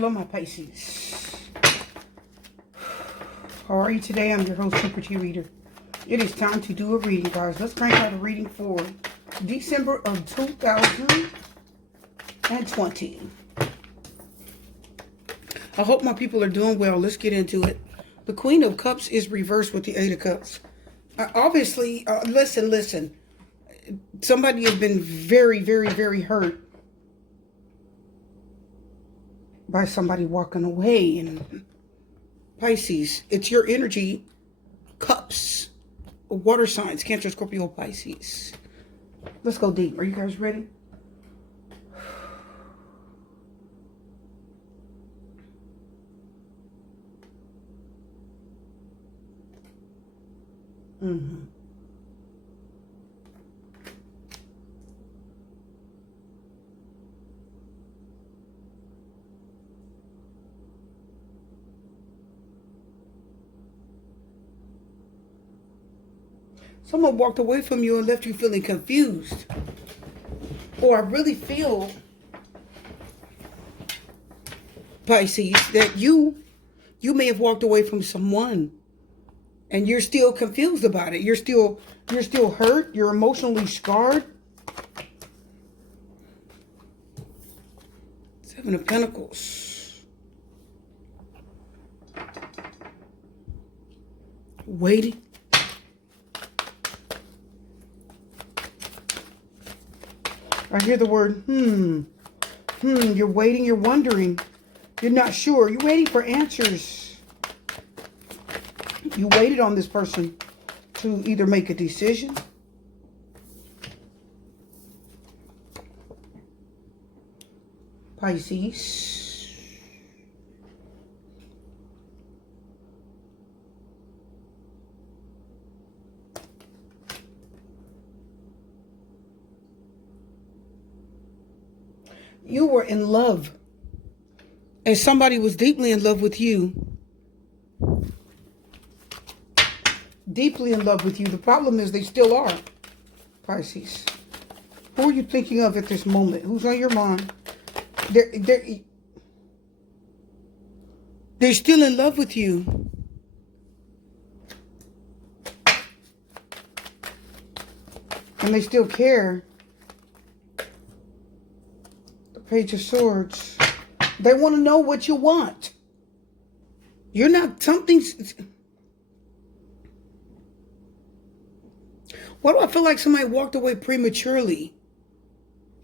Hello, my Pisces. How are you today? I'm your host, Super T Reader. It is time to do a reading, guys. Let's crank out a reading for December of 2020. I hope my people are doing well. Let's get into it. The Queen of Cups is reversed with the Eight of Cups. Obviously, listen. Somebody has been very, very, very hurt by somebody walking away. And Pisces, it's your energy. Cups, water signs, Cancer, Scorpio, Pisces. Let's go deep. Are you guys ready? Someone walked away from you and left you feeling confused. Or I really feel, Pisces, that you may have walked away from someone and you're still confused about it. You're still hurt. You're emotionally scarred. Seven of Pentacles. Waiting. I hear the word, You're waiting, you're wondering. You're not sure. You're waiting for answers. You waited on this person to either make a decision. Pisces. You were in love, and somebody was deeply in love with you. Deeply in love with you. The problem is they still are, Pisces. Who are you thinking of at this moment? Who's on your mind? They're still in love with you. And they still care. Page of Swords. They want to know what you want. You're not something. Why do I feel like somebody walked away prematurely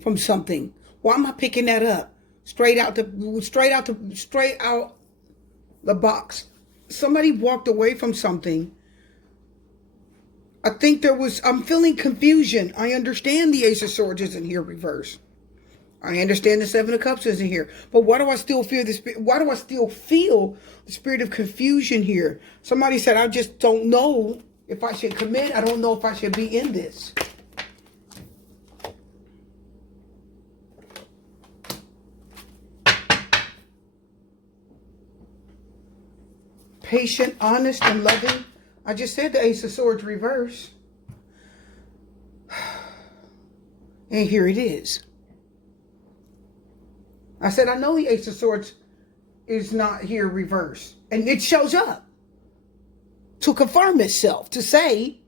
from something? Why am I picking that up? Straight out the box. Somebody walked away from something. I think I'm feeling confusion. I understand the Ace of Swords isn't here reverse. I understand the Seven of Cups isn't here, but why do I still feel the spirit? Why do I still feel the spirit of confusion here? Somebody said, I just don't know if I should commit. I don't know if I should be in this. Patient, honest, and loving. I just said the Ace of Swords reverse. And here it is. I said, I know the Ace of Swords is not here reverse. And it shows up to confirm itself, to say,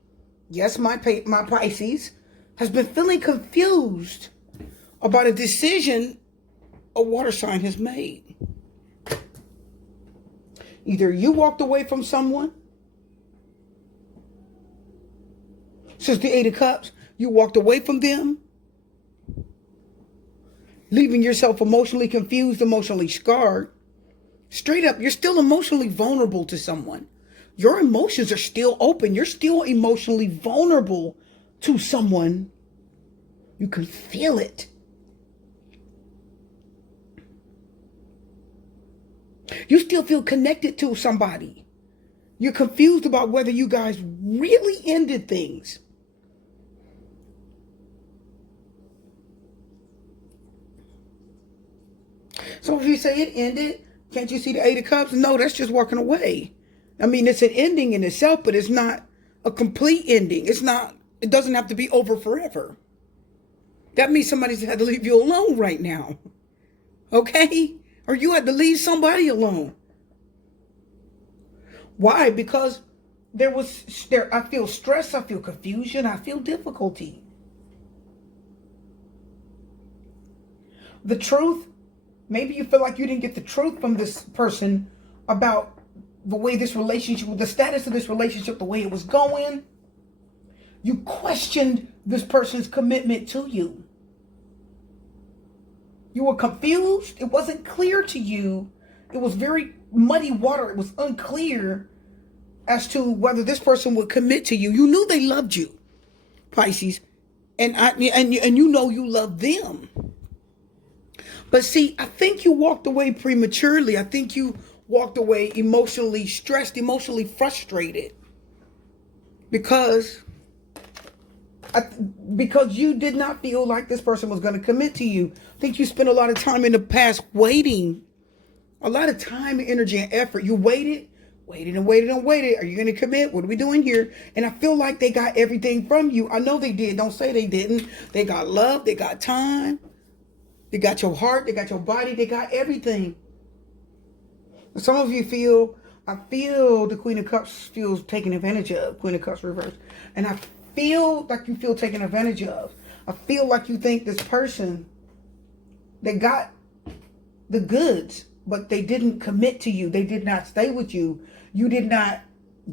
yes, my Pisces has been feeling confused about a decision a water sign has made. Either you walked away from someone, since the Eight of Cups, you walked away from them, leaving yourself emotionally confused, emotionally scarred. Straight up, you're still emotionally vulnerable to someone. Your emotions are still open. You're still emotionally vulnerable to someone. You can feel it. You still feel connected to somebody. You're confused about whether you guys really ended things. So if you say it ended, can't you see the Eight of Cups? No, that's just walking away. I mean, it's an ending in itself, but it's not a complete ending. It doesn't have to be over forever. That means somebody's had to leave you alone right now. Okay? Or you had to leave somebody alone. Why? Because I feel stress, I feel confusion, I feel difficulty. The truth, maybe you feel like you didn't get the truth from this person about the way this relationship, the status of this relationship, the way it was going. You questioned this person's commitment to you. You were confused. It wasn't clear to you. It was very muddy water. It was unclear as to whether this person would commit to you. You knew they loved you, Pisces, and you know you love them. But see, I think you walked away prematurely. I think you walked away emotionally stressed, emotionally frustrated, because you did not feel like this person was going to commit to you. I think you spent a lot of time in the past waiting, a lot of time, energy, and effort. You waited and waited and waited. Are you going to commit? What are we doing here? And I feel like they got everything from you. I know they did. Don't say they didn't. They got love. They got time. They got your heart. They got your body. They got everything. Some of you I feel the Queen of Cups feels taken advantage of. Queen of Cups reverse. And I feel like you feel taken advantage of. I feel like you think this person, they got the goods, but they didn't commit to you. They did not stay with you. You did not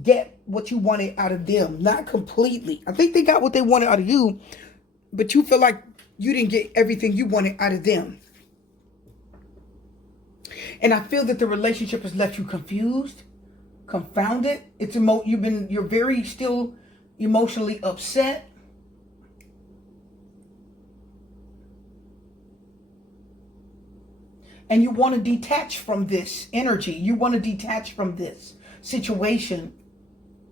get what you wanted out of them. Not completely. I think they got what they wanted out of you, but you feel like you didn't get everything you wanted out of them. And I feel that the relationship has left you confused, confounded. You're very still emotionally upset. And you want to detach from this energy. You want to detach from this situation.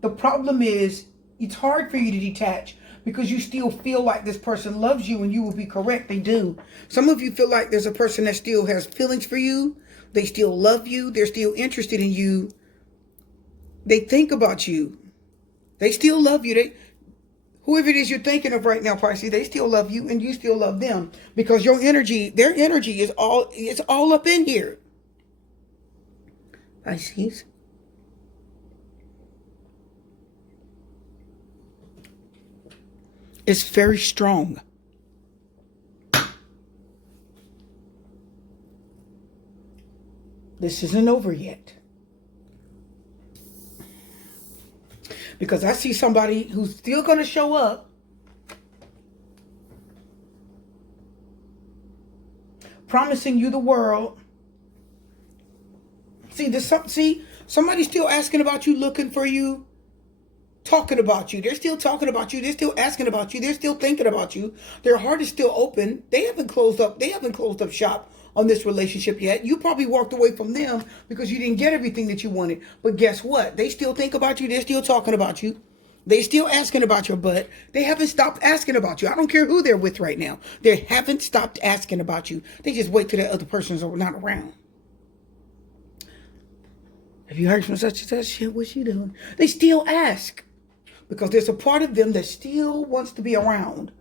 The problem is, it's hard for you to detach because you still feel like this person loves you, and you will be correct. They do. Some of you feel like there's a person that still has feelings for you. They still love you. They're still interested in you. They think about you. They still love you. Whoever it is you're thinking of right now, Pisces, they still love you, and you still love them, because their energy is all up in here. Pisces. It's very strong. This isn't over yet. Because I see somebody who's still going to show up, promising you the world. Somebody's still asking about you, looking for you, talking about you. They're still talking about you. They're still asking about you. They're still thinking about you. Their heart is still open. They haven't closed up shop on this relationship yet. You probably walked away from them because you didn't get everything that you wanted. But guess what? They still think about you. They're still talking about you. They still asking about your butt. They haven't stopped asking about you. I don't care who they're with right now. They haven't stopped asking about you. They just wait till the other person's not around. Have you heard from such and such? Shit, what's she doing? They still ask because there's a part of them that still wants to be around.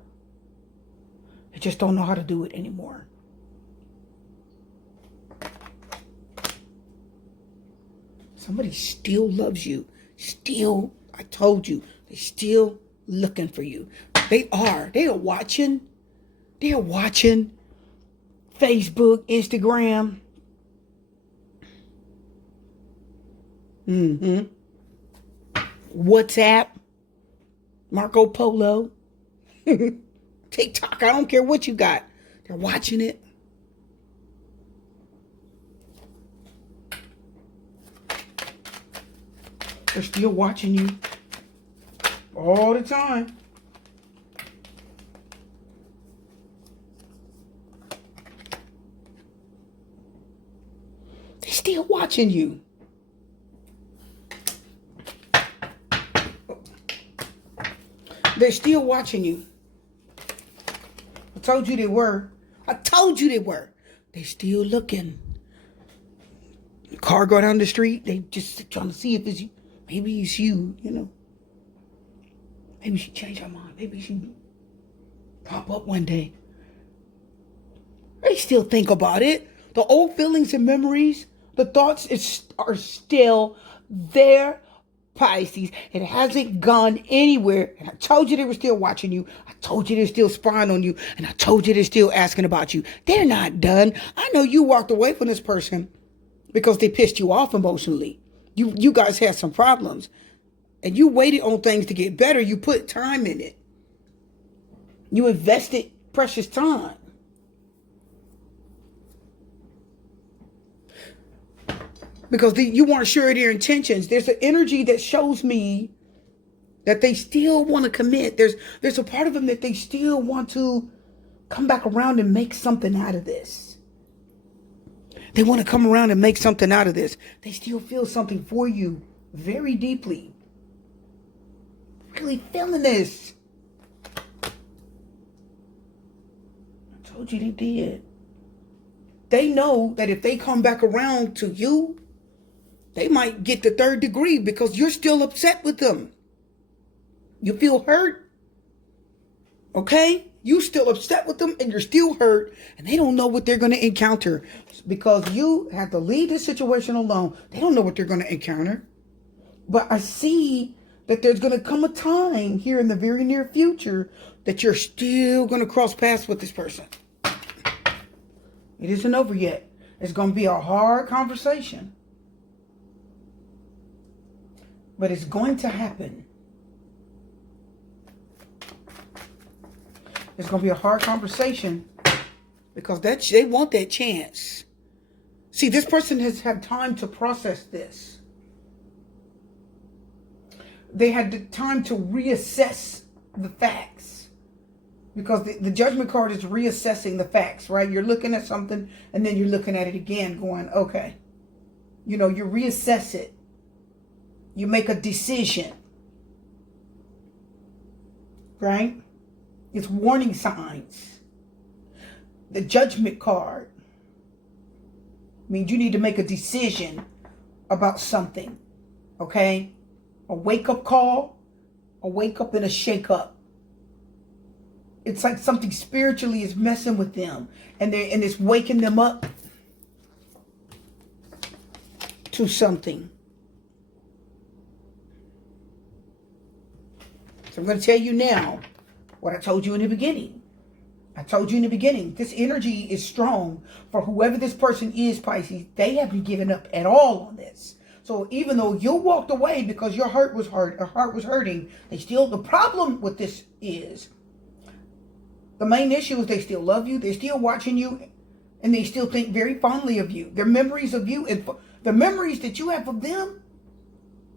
They just don't know how to do it anymore. Somebody still loves you. Still, I told you, they're still looking for you. They are watching. They're watching Facebook, Instagram. WhatsApp, Marco Polo, TikTok. I don't care what you got. They're watching it. They're still watching you all the time. They're still watching you. They're still watching you. I told you they were. They're still looking. The car go down the street. They just trying to see if it's you. Maybe it's you, Maybe she changed her mind. Maybe she pop up one day. They still think about it. The old feelings and memories, the thoughts are still there, Pisces. It hasn't gone anywhere. And I told you they were still watching you. I told you they're still spying on you. And I told you they're still asking about you. They're not done. I know you walked away from this person because they pissed you off emotionally. You guys had some problems. And you waited on things to get better. You put time in it. You invested precious time. Because you weren't sure of their intentions. There's an energy that shows me that they still want to commit. There's a part of them that they still want to come back around and make something out of this. They want to come around and make something out of this. They still feel something for you very deeply. Really feeling this. I told you they did. They know that if they come back around to you, they might get the 3rd degree because you're still upset with them. You feel hurt. Okay? You still upset with them and you're still hurt. And they don't know what they're going to encounter. Because you have to leave this situation alone. They don't know what they're going to encounter. But I see that there's going to come a time here in the very near future that you're still going to cross paths with this person. It isn't over yet. It's going to be a hard conversation. But it's going to happen. It's going to be a hard conversation because they want that chance. See, this person has had time to process this. They had the time to reassess the facts. Because the judgment card is reassessing the facts, right? You're looking at something and then you're looking at it again going, okay. You reassess it. You make a decision. Right? It's warning signs. The judgment card means you need to make a decision about something. Okay? A wake-up call, a wake-up and a shake-up. It's like something spiritually is messing with them. And it's waking them up to something. So I'm going to tell you now what I told you in the beginning. I told you in the beginning, this energy is strong for whoever this person is, Pisces. They haven't given up at all on this. So even though you walked away because your heart was hurting, the problem with this is, the main issue is they still love you, they're still watching you, and they still think very fondly of you. Their memories of you, and the memories that you have of them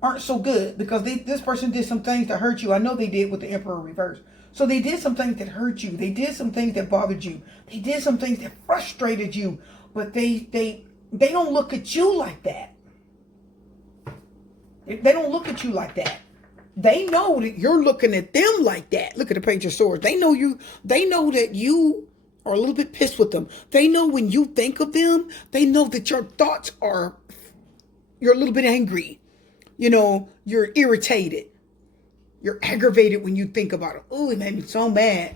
aren't so good because this person did some things that hurt you. I know they did with the Emperor reverse. So they did some things that hurt you. They did some things that bothered you. They did some things that frustrated you. But they don't look at you like that. They don't look at you like that. They know that you're looking at them like that. Look at the Page of Swords. They know you. They know that you are a little bit pissed with them. They know when you think of them, they know that your thoughts are, you're a little bit angry. You're irritated. You're aggravated when you think about it. Oh, it made me so mad.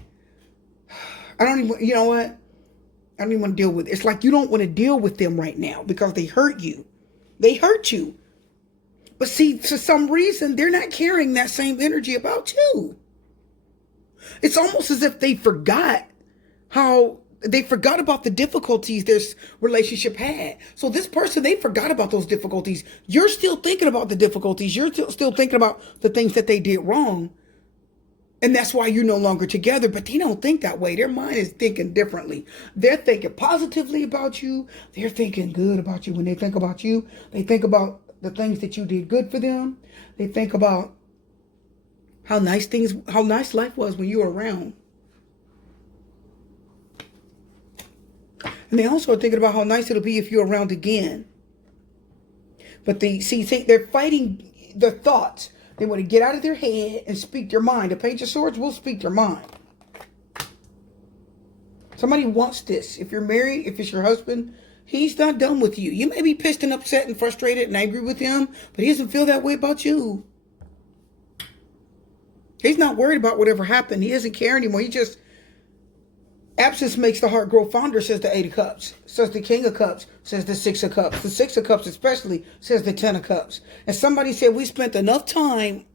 I don't even, you know what? I don't even want to deal with it. It's like you don't want to deal with them right now because they hurt you. They hurt you. But see, for some reason, they're not carrying that same energy about you. It's almost as if they forgot about the difficulties this relationship had. So this person, they forgot about those difficulties. You're still thinking about the difficulties. You're still thinking about the things that they did wrong. And that's why you're no longer together. But they don't think that way. Their mind is thinking differently. They're thinking positively about you. They're thinking good about you. When they think about you, they think about the things that you did good for them. They think about how nice life was when you were around. And they also are thinking about how nice it'll be if you're around again. But they're fighting their thoughts. They want to get out of their head and speak their mind. The Page of Swords will speak their mind. Somebody wants this. If you're married, if it's your husband, he's not done with you. You may be pissed and upset and frustrated and angry with him, but he doesn't feel that way about you. He's not worried about whatever happened. He doesn't care anymore. Absence makes the heart grow fonder, says the Eight of Cups. Says the King of Cups, says the Six of Cups. The Six of Cups especially, says the Ten of Cups. And somebody said, we spent enough time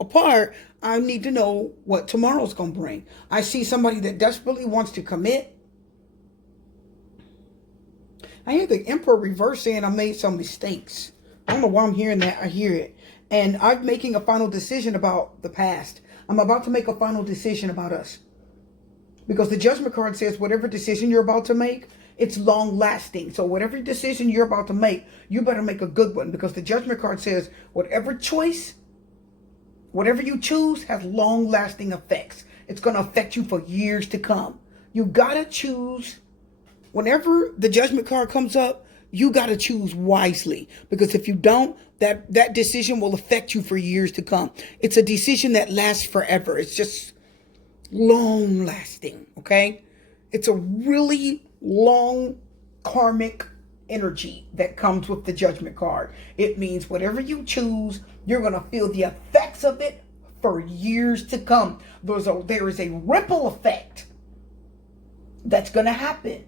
apart, I need to know what tomorrow's going to bring. I see somebody that desperately wants to commit. I hear the Emperor reverse saying I made some mistakes. I don't know why I'm hearing that. I hear it. And I'm making a final decision about the past. I'm about to make a final decision about us. Because the Judgment card says whatever decision you're about to make, it's long lasting. So whatever decision you're about to make, you better make a good one. Because the Judgment card says whatever choice, whatever you choose has long lasting effects. It's going to affect you for years to come. You got to choose. Whenever the Judgment card comes up, you got to choose wisely. Because if you don't, that decision will affect you for years to come. It's a decision that lasts forever. It's just long lasting, okay? It's a really long karmic energy that comes with the Judgment card. It means whatever you choose, you're going to feel the effects of it for years to come. There is a ripple effect that's going to happen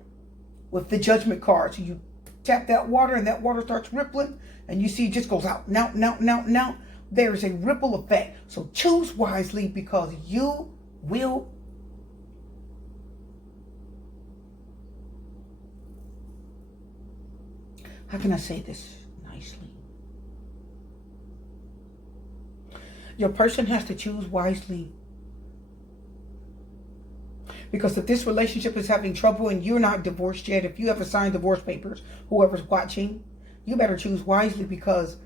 with the Judgment card. So you tap that water and that water starts rippling and you see it just goes out. Now. There's a ripple effect. So choose wisely because you will. How can I say this nicely? Your person has to choose wisely. Because if this relationship is having trouble and you're not divorced yet, if you haven't signed divorce papers, whoever's watching, you better choose wisely because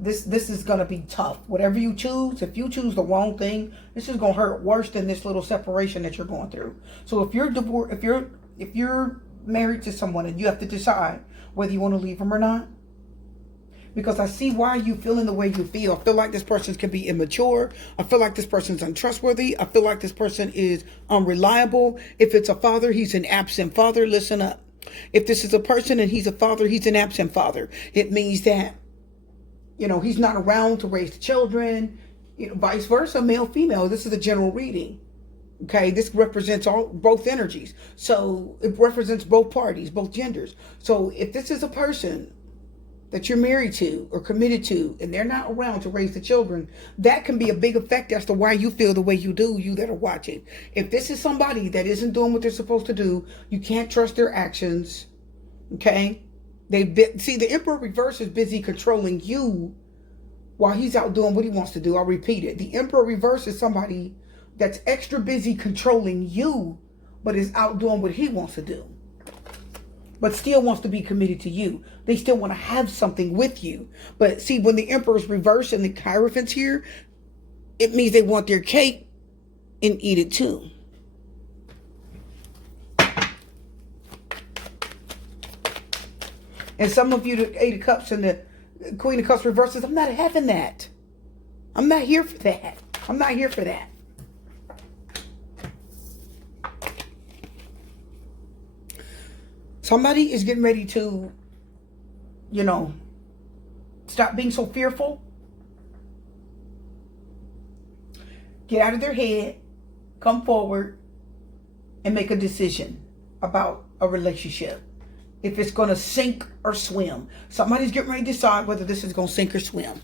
this is going to be tough. Whatever you choose, if you choose the wrong thing, this is going to hurt worse than this little separation that you're going through. So if you're divorced, if you're married to someone and you have to decide whether you want to leave them or not, because I see why you feeling the way you feel. I feel like this person can be immature. I feel like this person's untrustworthy. I feel like this person is unreliable. If it's a father, he's an absent father. Listen up. If this is a person and he's a father, he's an absent father. It means that, he's not around to raise the children, vice versa, male, female. This is a general reading. Okay, this represents both energies. So it represents both parties, both genders. So if this is a person that you're married to or committed to and they're not around to raise the children, that can be a big effect as to why you feel the way you do, you that are watching. If this is somebody that isn't doing what they're supposed to do, you can't trust their actions. Okay? See, the Emperor reverse is busy controlling you while he's out doing what he wants to do. I'll repeat it. The Emperor reverse is somebody that's extra busy controlling you, but is out doing what he wants to do, but still wants to be committed to you. They still want to have something with you. But see, when the Emperor's reversed and the Hierophant's here, it means they want their cake and eat it too. And some of you, the Eight of Cups and the Queen of Cups reverses, I'm not having that. I'm not here for that. I'm not here for that. Somebody is getting ready to, stop being so fearful. Get out of their head, come forward, and make a decision about a relationship. If it's going to sink or swim. Somebody's getting ready to decide whether this is going to sink or swim.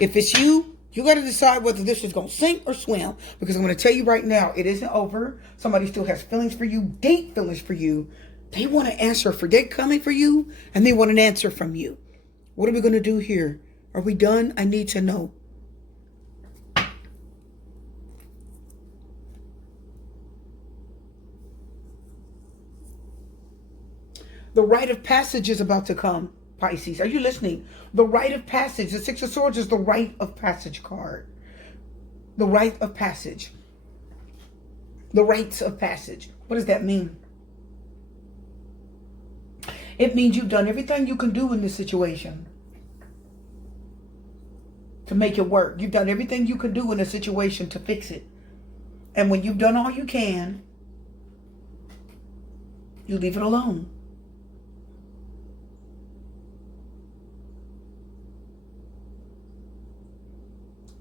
If it's you, you got to decide whether this is going to sink or swim. Because I'm going to tell you right now, it isn't over. Somebody still has feelings for you, deep feelings for you. They want an answer they're coming for you, and they want an answer from you. What are we going to do here? Are we done? I need to know. The rite of passage is about to come, Pisces. Are you listening? The rite of passage. The Six of Swords is the rite of passage card. The rite of passage. The rites of passage. What does that mean? It means you've done everything you can do in this situation to make it work. You've done everything you can do in a situation to fix it. And when you've done all you can, you leave it alone.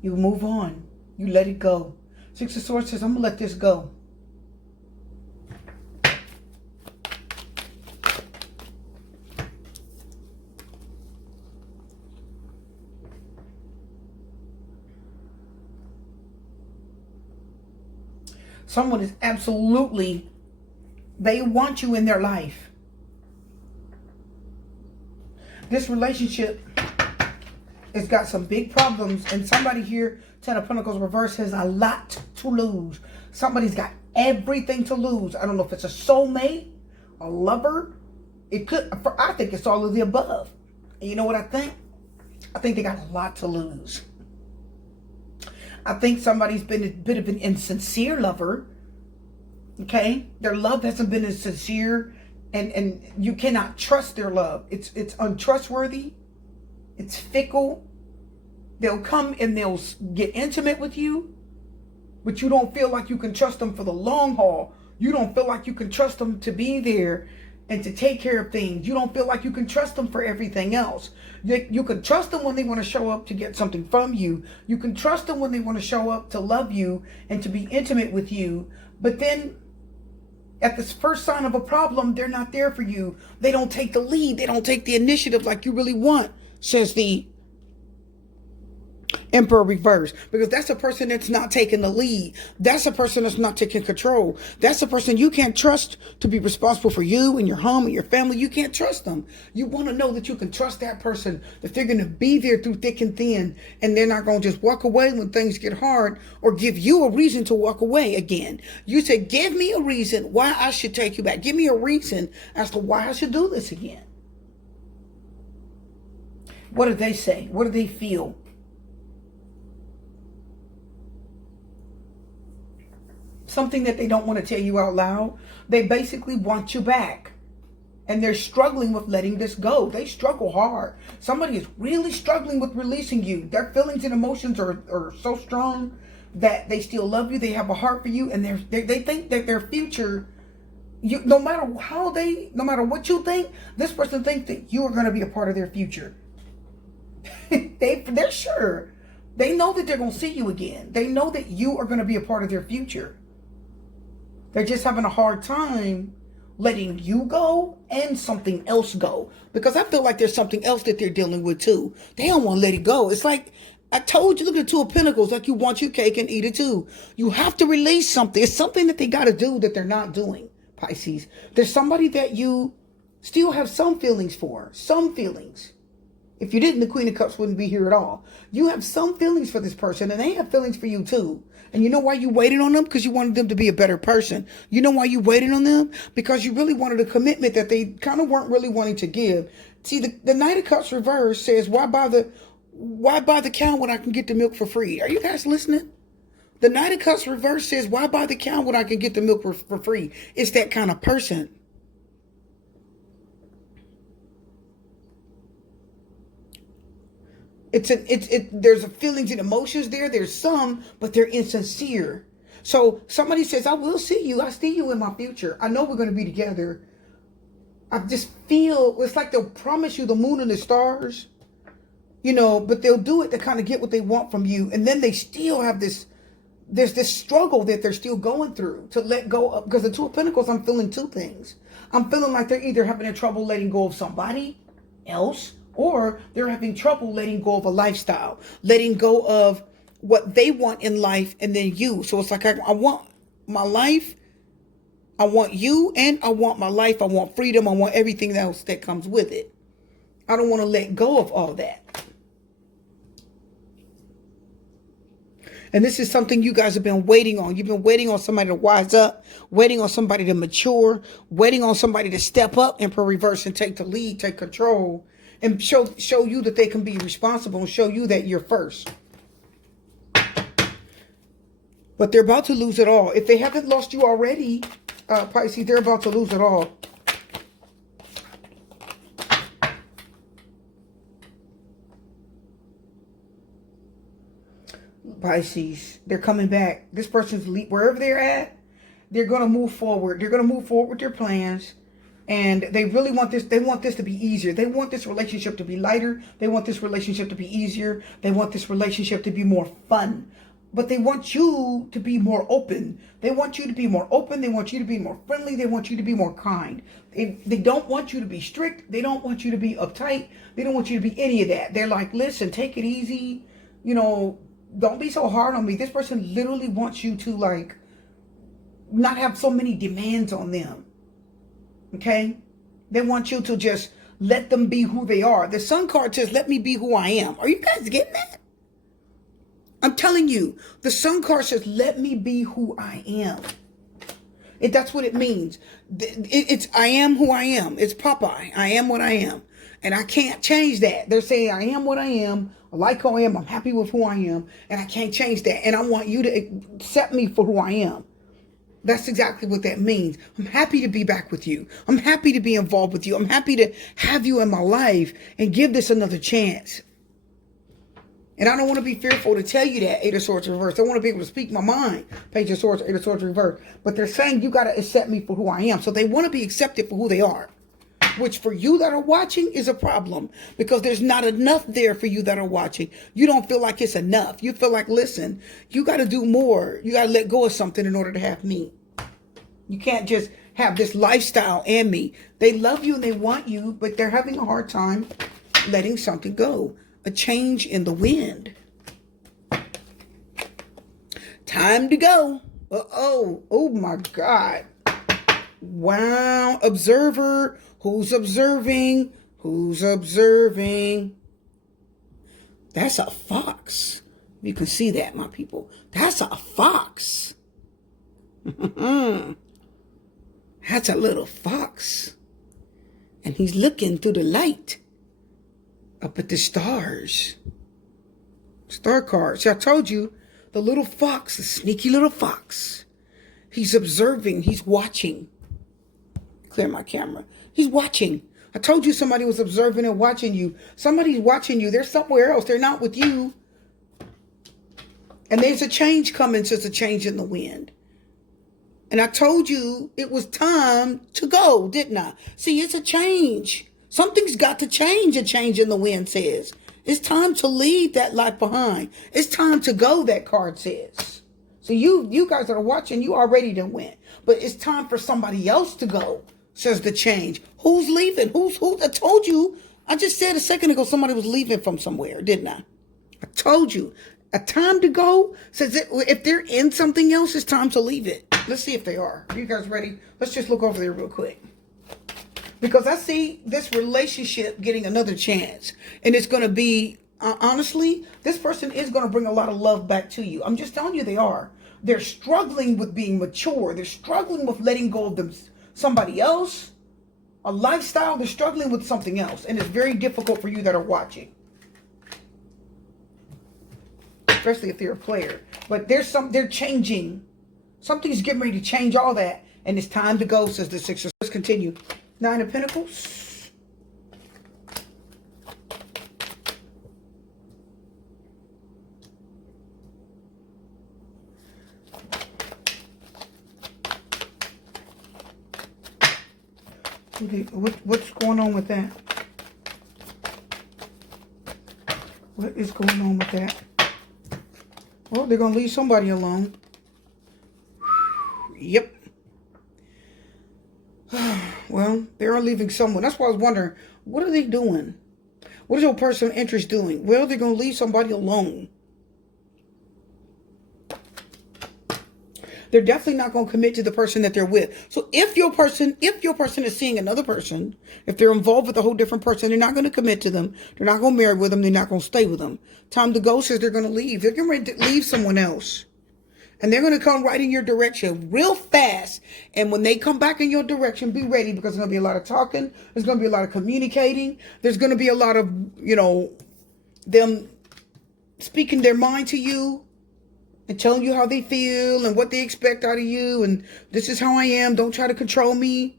You move on. You let it go. Six of Swords says, I'm going to let this go. Someone is absolutely, they want you in their life. This relationship has got some big problems, and somebody here, Ten of Pentacles reverse, has a lot to lose. Somebody's got everything to lose. I don't know if it's a soulmate, a lover. It could, I think it's all of the above. And you know what I think? I think they got a lot to lose. I think somebody's been a bit of an insincere lover. Okay? Their love hasn't been as sincere, and you cannot trust their love. It's untrustworthy. It's fickle. They'll come and they'll get intimate with you, but you don't feel like you can trust them for the long haul. You don't feel like you can trust them to be there and to take care of things. You don't feel like you can trust them for everything else. You can trust them when they want to show up to get something from you. You can trust them when they want to show up to love you and to be intimate with you. But then at the first sign of a problem, they're not there for you. They don't take the lead. They don't take the initiative like you really want, says the Emperor reverse, because that's a person that's not taking the lead. That's a person that's not taking control. That's a person you can't trust to be responsible for you and your home and your family. You can't trust them. You want to know that you can trust that person, that they're going to be there through thick and thin, and they're not going to just walk away when things get hard or give you a reason to walk away again. You say, give me a reason why I should take you back. Give me a reason as to why I should do this again. What do they say? What do they feel? Something that they don't want to tell you out loud. They basically want you back. And they're struggling with letting this go. They struggle hard. Somebody is really struggling with releasing you. Their feelings and emotions are so strong that they still love you. They have a heart for you. And they think that their future, no matter what you think, this person thinks that you are going to be a part of their future. They're sure. They know that they're going to see you again. They know that you are going to be a part of their future. They're just having a hard time letting you go and something else go. Because I feel like there's something else that they're dealing with too. They don't want to let it go. It's like, I told you, look at the Two of Pentacles, like you want your cake and eat it too. You have to release something. It's something that they got to do that they're not doing, Pisces. There's somebody that you still have some feelings for. Some feelings. If you didn't, the Queen of Cups wouldn't be here at all. You have some feelings for this person, and they have feelings for you too. And you know why you waited on them? Because you wanted them to be a better person. You know why you waited on them? Because you really wanted a commitment that they kind of weren't really wanting to give. See, the Knight of Cups reverse says, why buy the cow when I can get the milk for free? Are you guys listening? The Knight of Cups reverse says, why buy the cow when I can get the milk for free? It's that kind of person. There's feelings and emotions there. There's some, but they're insincere. So somebody says, I will see you. I see you in my future. I know we're going to be together. I just feel, it's like they'll promise you the moon and the stars, but they'll do it to kind of get what they want from you. And then they still have there's this struggle that they're still going through to let go of, because the Two of Pentacles, I'm feeling two things. I'm feeling like they're either having trouble letting go of somebody else, or they're having trouble letting go of a lifestyle, letting go of what they want in life and then you. So it's like, I want my life, I want you, and I want my life. I want freedom. I want everything else that comes with it. I don't want to let go of all that. And this is something you guys have been waiting on. You've been waiting on somebody to wise up, waiting on somebody to mature, waiting on somebody to step up and reverse and take the lead, take control, and show you that they can be responsible and show you that you're first. But they're about to lose it all. If they haven't lost you already, Pisces, they're about to lose it all. Pisces, they're coming back. This person's wherever they're at, they're going to move forward. They're going to move forward with their plans. And they really want this. They want this to be easier. They want this relationship to be lighter. They want this relationship to be easier. They want this relationship to be more fun. But they want you to be more open. They want you to be more open. They want you to be more friendly. They want you to be more kind. They don't want you to be strict. They don't want you to be uptight. They don't want you to be any of that. They're like, listen, take it easy. Don't be so hard on me. This person literally wants you to not have so many demands on them. Okay? They want you to just let them be who they are. The Sun card says, let me be who I am. Are you guys getting that? I'm telling you, the Sun card says, let me be who I am. That's what it means. It's I am who I am. It's Popeye. I am what I am. And I can't change that. They're saying I am what I am. I like who I am. I'm happy with who I am. And I can't change that. And I want you to accept me for who I am. That's exactly what that means. I'm happy to be back with you. I'm happy to be involved with you. I'm happy to have you in my life and give this another chance. And I don't want to be fearful to tell you that, Eight of Swords reverse. I want to be able to speak my mind, Page of Swords, Eight of Swords reverse. But they're saying you got to accept me for who I am. So they want to be accepted for who they are. Which for you that are watching is a problem. Because there's not enough there for you that are watching. You don't feel like it's enough. You feel like, listen, you got to do more. You got to let go of something in order to have me. You can't just have this lifestyle and me. They love you and they want you, but they're having a hard time letting something go. A change in the wind. Time to go. Oh my God. Wow. Observer. Who's observing? Who's observing? That's a fox. You can see that, my people. That's a fox. That's a little fox. And he's looking through the light. Up at the stars. Star cards. See, I told you, the little fox, the sneaky little fox. He's observing. He's watching. Clear my camera. He's watching. I told you somebody was observing and watching you. Somebody's watching you. They're somewhere else. They're not with you. And there's a change coming. So it's a change in the wind. And I told you it was time to go, didn't I? See, it's a change. Something's got to change, a change in the wind says. It's time to leave that life behind. It's time to go, that card says. So you guys that are watching, you already done went. But it's time for somebody else to go, says the change. Who's leaving? Who? I told you. I just said a second ago somebody was leaving from somewhere, didn't I? I told you. A time to go says that if they're in something else, it's time to leave it. Let's see if they are. Are you guys ready? Let's just look over there real quick. Because I see this relationship getting another chance. And it's going to be, honestly, this person is going to bring a lot of love back to you. I'm just telling you they are. They're struggling with being mature. They're struggling with letting go of them, somebody else, a lifestyle. They're struggling with something else. And it's very difficult for you that are watching. Especially if they're a player. But they're changing. Something's getting ready to change all that. And it's time to go, says the Six of Swords. Let's continue. Nine of Pentacles. What's going on with that? What is going on with that? Well, they're going to leave somebody alone. Yep. Well, they are leaving someone. That's why I was wondering, what are they doing? What is your personal interest doing? Well, they're going to leave somebody alone. They're definitely not going to commit to the person that they're with. So if your person is seeing another person, if they're involved with a whole different person, they're not going to commit to them. They're not going to marry with them. They're not going to stay with them. Time to go says they're going to leave. They're getting ready to leave someone else. And they're going to come right in your direction real fast. And when they come back in your direction, be ready, because there's going to be a lot of talking. There's going to be a lot of communicating. There's going to be a lot of, them speaking their mind to you and telling you how they feel and what they expect out of you. And this is how I am. Don't try to control me.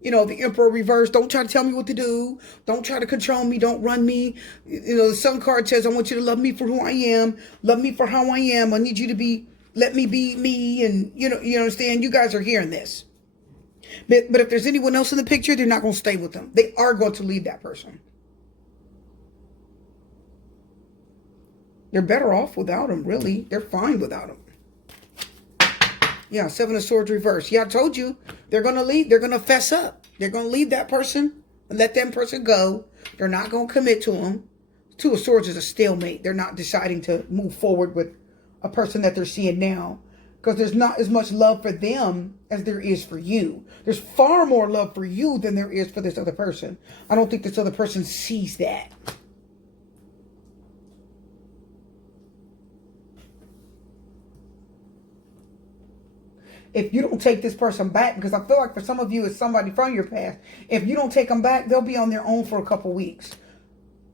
The Emperor reverse. Don't try to tell me what to do. Don't try to control me. Don't run me. The Sun card says, I want you to love me for who I am. Love me for how I am. I need you to let me be me. And you understand, you guys are hearing this. But if there's anyone else in the picture, they're not going to stay with them. They are going to leave that person. They're better off without them, really. They're fine without them. Yeah, Seven of Swords reverse. Yeah, I told you. They're going to leave. They're going to fess up. They're going to leave that person and let that person go. They're not going to commit to them. Two of Swords is a stalemate. They're not deciding to move forward with a person that they're seeing now. Because there's not as much love for them as there is for you. There's far more love for you than there is for this other person. I don't think this other person sees that. If you don't take this person back, because I feel like for some of you it's somebody from your past, if you don't take them back, they'll be on their own for a couple weeks.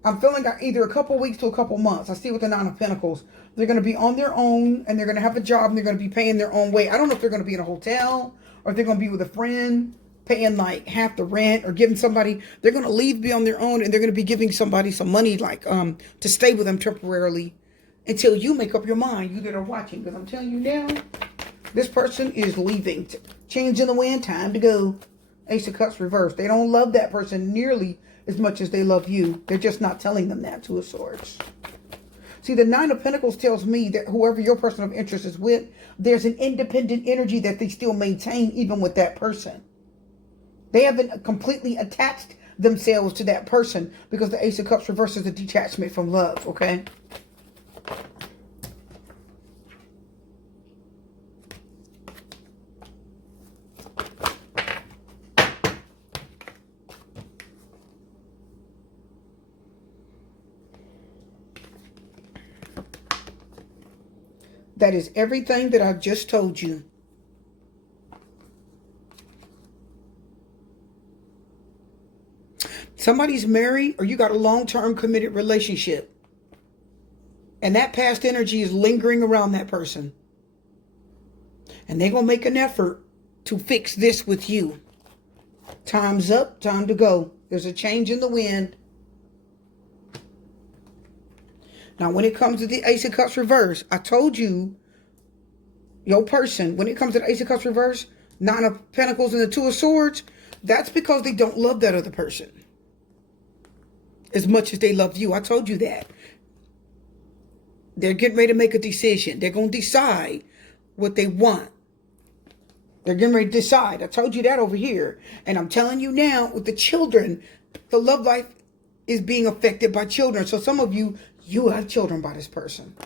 I'm feeling like either a couple weeks to a couple months. I see with the Nine of Pentacles. They're going to be on their own, and they're going to have a job, and they're going to be paying their own way. I don't know if they're going to be in a hotel, or if they're going to be with a friend, paying like half the rent, or giving somebody, they're going to leave, be on their own, and they're going to be giving somebody some money, like to stay with them temporarily, until you make up your mind, you that are watching. Because I'm telling you now, this person is leaving. Change in the wind, time to go. Ace of Cups reversed. They don't love that person nearly as much as they love you. They're just not telling them that. Two of Swords. See, the Nine of Pentacles tells me that whoever your person of interest is with, there's an independent energy that they still maintain even with that person. They haven't completely attached themselves to that person, because the Ace of Cups reverses the detachment from love, okay? That is everything that I've just told you. Somebody's married, or you got a long-term committed relationship, and that past energy is lingering around that person. And they're going to make an effort to fix this with you. Time's up, time to go. There's a change in the wind. Now, when it comes to the Ace of Cups reverse, I told you, your person, when it comes to the Ace of Cups reverse, Nine of Pentacles and the Two of Swords, that's because they don't love that other person as much as they love you. I told you that. They're getting ready to make a decision. They're going to decide what they want. They're getting ready to decide. I told you that over here. And I'm telling you now, with the children, the love life is being affected by children. So some of you, you have children by this person.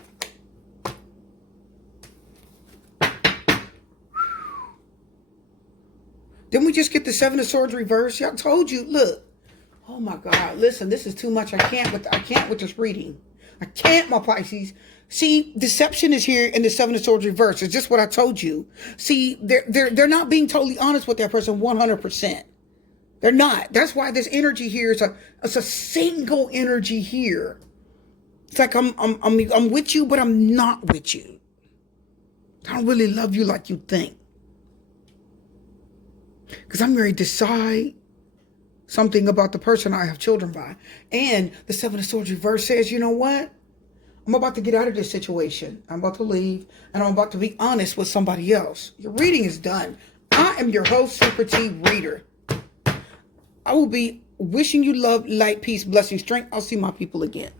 Didn't we just get the Seven of Swords reversed? I told you, look. Oh my God, listen, this is too much. I can't with this reading. I can't, my Pisces. See, deception is here in the Seven of Swords reverse. It's just what I told you. See, they're not being totally honest with that person 100%. They're not. That's why this energy here is a single energy here. It's like I'm with you, but I'm not with you. I don't really love you like you think. Because I'm ready to decide something about the person I have children by. And the Seven of Swords reverse says, you know what? I'm about to get out of this situation. I'm about to leave, and I'm about to be honest with somebody else. Your reading is done. I am your host, Super T Reader. I will be wishing you love, light, peace, blessing, strength. I'll see my people again.